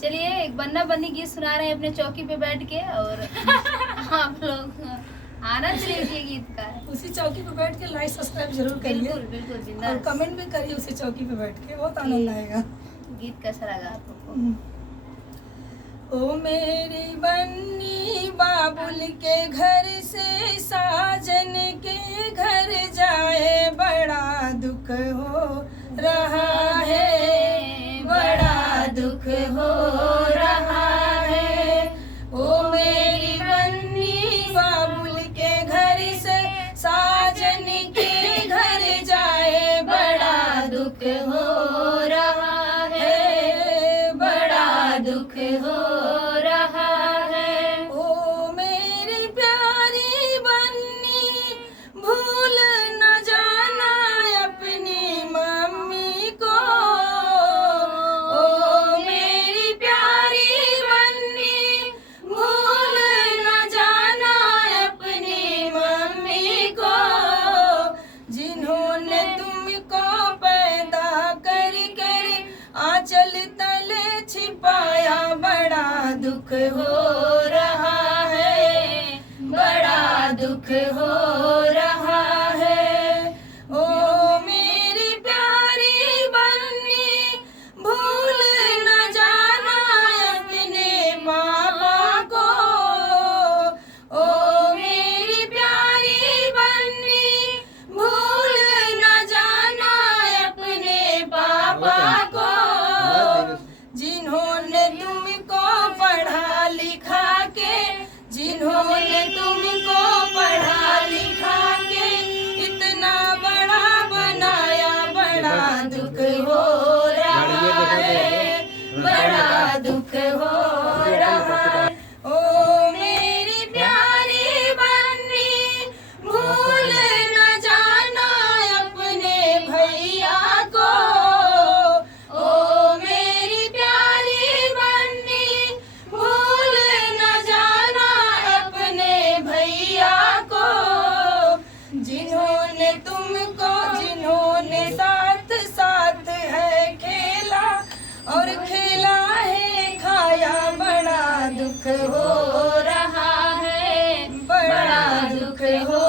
चलिए एक बन्ना बन्नी गीत सुना रहे हैं अपने चौकी पे बैठ के, और आप लोग आनंद लीजिए गीत का। उसी चौकी पे बैठ के लाइक सब्सक्राइब जरूर करिए, बिल्कुल बिल्कुल और बिंदास। कमेंट भी करिए उसी चौकी पे बैठ के, बहुत आनंद आएगा। गीत कैसा लगा आपको? ओ मेरी बन्नी बाबुल के घर से साजन के घर जाए, बड़ा दुख हो रहा है, बड़ा दुख हो रहा है। ओ मेरी बन्नी बाबुल के घर से साजन के घर जाए, बड़ा दुख हो रहा है, बड़ा दुख हो रहा है। ओ मेरी प्यारी बन्नी भूल न जाना अपनी मम्मी को, ओ मेरी प्यारी बन्नी भूल न जाना अपनी मम्मी को, जिन्होंने तुमको पैदा कर कर आंचल तले छिपाया, बड़ा दुख हो रहा है, बड़ा दुख हो रहा है। ओ मेरी प्यारी बन्नी भूल न जाना अपने पापा को, ओ मेरी प्यारी बन्नी भूल न जाना अपने पापा को, जिन्होंने तुमको पढ़ा लिखा के, जिन्होंने तुमको पढ़ा लिखा के इतना बड़ा बनाया, बड़ा दुख हो रहा है, बड़ा दुख हो रहा है। ओ मेरी प्यारी बन्नी भूल न जाना अपने भैया को, ओ मेरी प्यारी बन्नी भूल न जाना अपने भैया को, जिन्होंने तुमको, जिन्होंने साथ साथ है खेला और खेला है खाया, बड़ा दुख हो रहा है, बड़ा दुख हो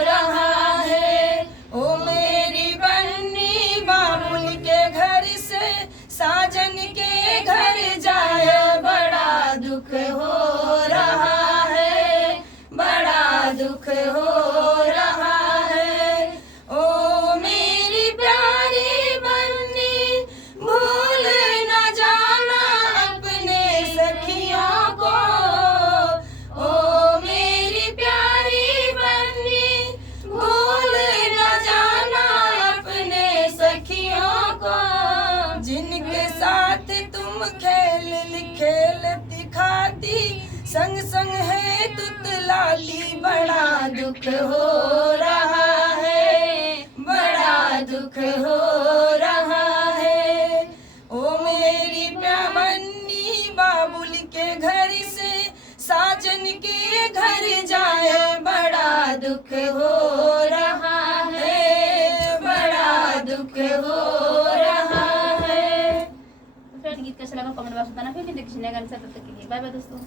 रहा है। ओ मेरी बन्नी बाबुल के घर से साजन के घर जाए, बड़ा दुख हो रहा है, बड़ा दुख हो रहा है। ओ मेरी प्यारी बन्नी भूल न जाना अपने सखियों को, ओ मेरी प्यारी बन्नी भूल न जाना अपने सखियों को, जिनके साथ तुम खेल दिखाती, संग संग है तुतलाती, बड़ा दुख हो रहा है, बड़ा दुख हो रहा है। ओ मेरी बन्नी बाबुल के घर से साजन के घर जाए, बड़ा दुख हो रहा है, बड़ा दुख हो रहा है। गीत कैसा लगा कमेंट बॉक्स में बताना, फिर देखिए नए गाने से, तब तक के लिए बाय बाय दोस्तों।